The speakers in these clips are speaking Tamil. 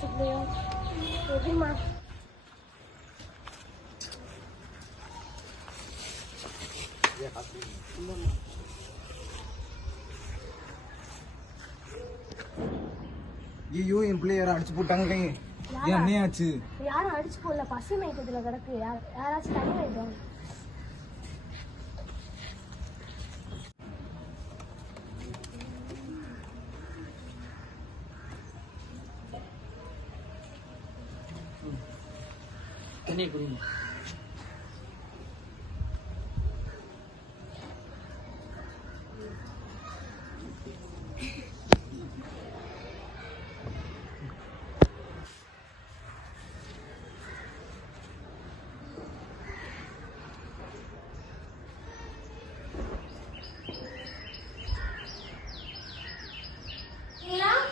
வயசுக்குள்ளேயும் எப்படிமா? ஐயோ என் பிள்ளை யாரும் அடிச்சு போட்டாங்க. என்ன ஆச்சு? யாரும் அடிச்சு போடல, பசு மேய்க்கிறதுல கிடக்கு. யாராச்சும் தண்ணி வைக்கும். தண்ணி குடிங்க.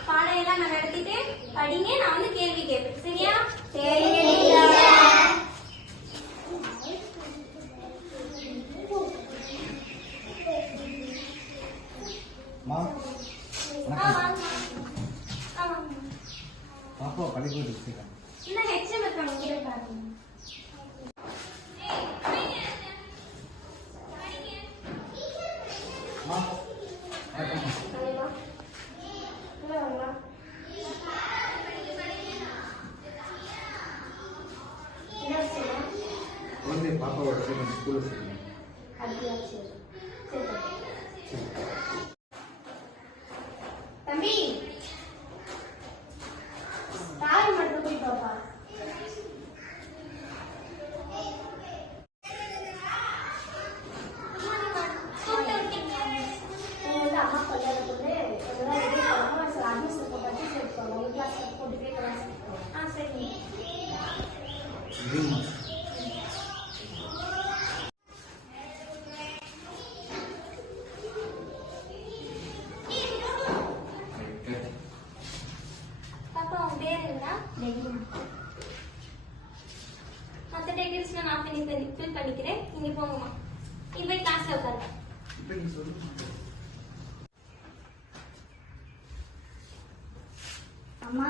பாடையெல்லாம் நான் நடத்திட்டு படிங்க, நான் வந்து கேள்வி கேட்பேன். சரியா? பாப்பா பள்ளிக்கூட இன்னும் ஹெச்எம் இருக்காங்க, உங்களை பாருங்க. பாப்பாவோட ஸ்கூல்ல தம்பி தாய் மட்டும் போய் பாப்பா. அம்மா கல்யாணம் பண்ணு அட்மிஷன் போட்டு சேர்த்துக்கோங்க. உங்க கிளாஸ் போட்டு போய் கிளாஸ். சரி. மற்ற டேக்கிள்ஸ்ல நான் ஃபில் பண்ணிக்கிறேன். நீங்க போங்கம்மா. நீ போய் கிளாஸ்ல உட்காருங்க. அம்மா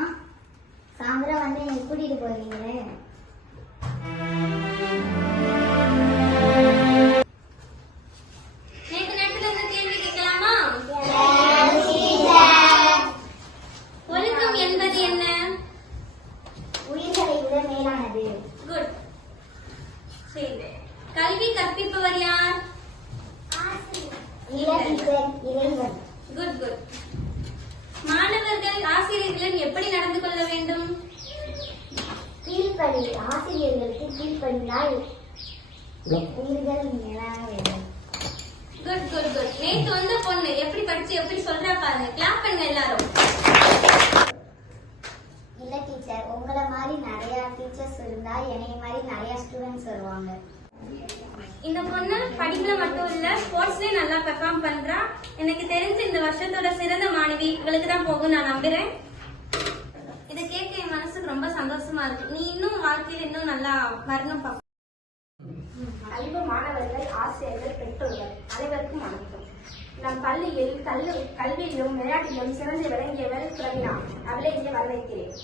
சாயந்தரம் வந்து நீங்க கூட்டிட்டு போவீங்களே. நேற்று நேரத்துல இருந்து கேள்வி கேட்கலாமா? ஒழுக்கம் என்பது என்ன? உயிர்களை விட மேலானது. குட். சரி. கல்வி கற்பிப்பவர் யார்? இறைவன். Good good. மாணவர்கள் ஆசிரியர்களிடம் எப்படி நடந்து கொள்ள வேண்டும்? கீழ்ப்படி. ஆசிரியர்களுக்கு கீழ்ப்படியால் உயிர்கள் மேலான வேண்டும். Good good good. நேற்று வந்த பொண்ணு எப்படி படிச்சு எப்படி சொல்றா பாருங்க. கிளாப் பண்ணுங்க எல்லாரும். இல்ல டீச்சர், உங்களை மாதிரி நிறைய டீச்சர்ஸ் இருந்தா என்னைய மாதிரி நிறைய ஸ்டூடெண்ட்ஸ் வருவாங்க. இந்த பொண்ணு படிப்புல மட்டும் இல்ல, ஸ்போர்ட்ஸ்லயும் நல்லா பெர்ஃபார்ம் பண்றா. எனக்கு தெரிஞ்சு இந்த வருஷத்தோட சிறந்த மாணவி இவளுக்கு தான் போகும் நான் நம்புறேன். இதை கேட்க என் மனசுக்கு ரொம்ப சந்தோஷமா இருக்கு. நீ இன்னும் வாழ்க்கையில இன்னும் நல்லா வரணும் பாப்பா. அன்பு மாணவர்கள், ஆசிரியர்கள், பெற்றோர்கள் அனைவருக்கும் வணக்கம். நம் பள்ளியில் கல்வியிலும் விளையாட்டிலும் சிறந்து விளங்கியவர் பிரவீனா. அவளை இங்கே வரவேற்கிறேன்.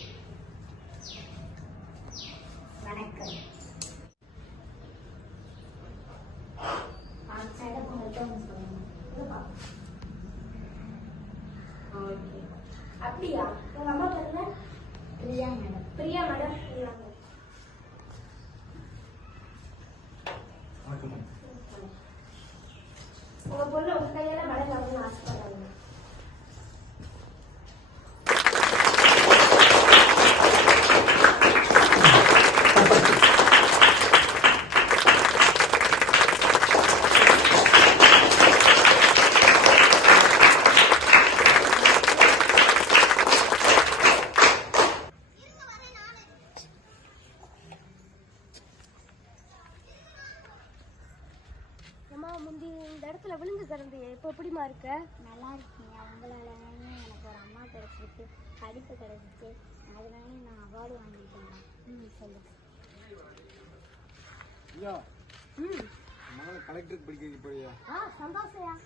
வணக்கம். அப்படியா? உங்க அம்மா பாருங்க. பிரியா மேடம். பிரியா மேடம். உங்க பொண்ணு உங்க கையால மழை வரணும்னு ஆசைப்படுறாங்க. முந்தி இந்த இடத்துல விழுந்து கிடந்தியே, இப்போ எப்படிமா இருக்க? நல்லா இருக்கீங்க. அவங்களால எனக்கு ஒரு அம்மா கிடைச்சிருக்கு, படிப்பு கிடைச்சிச்சு. அதனால நான் அவார்டு வாங்கிட்டேன். சொல்லு. கலெக்டருக்கு படிக்க போறியா? சந்தோஷம்.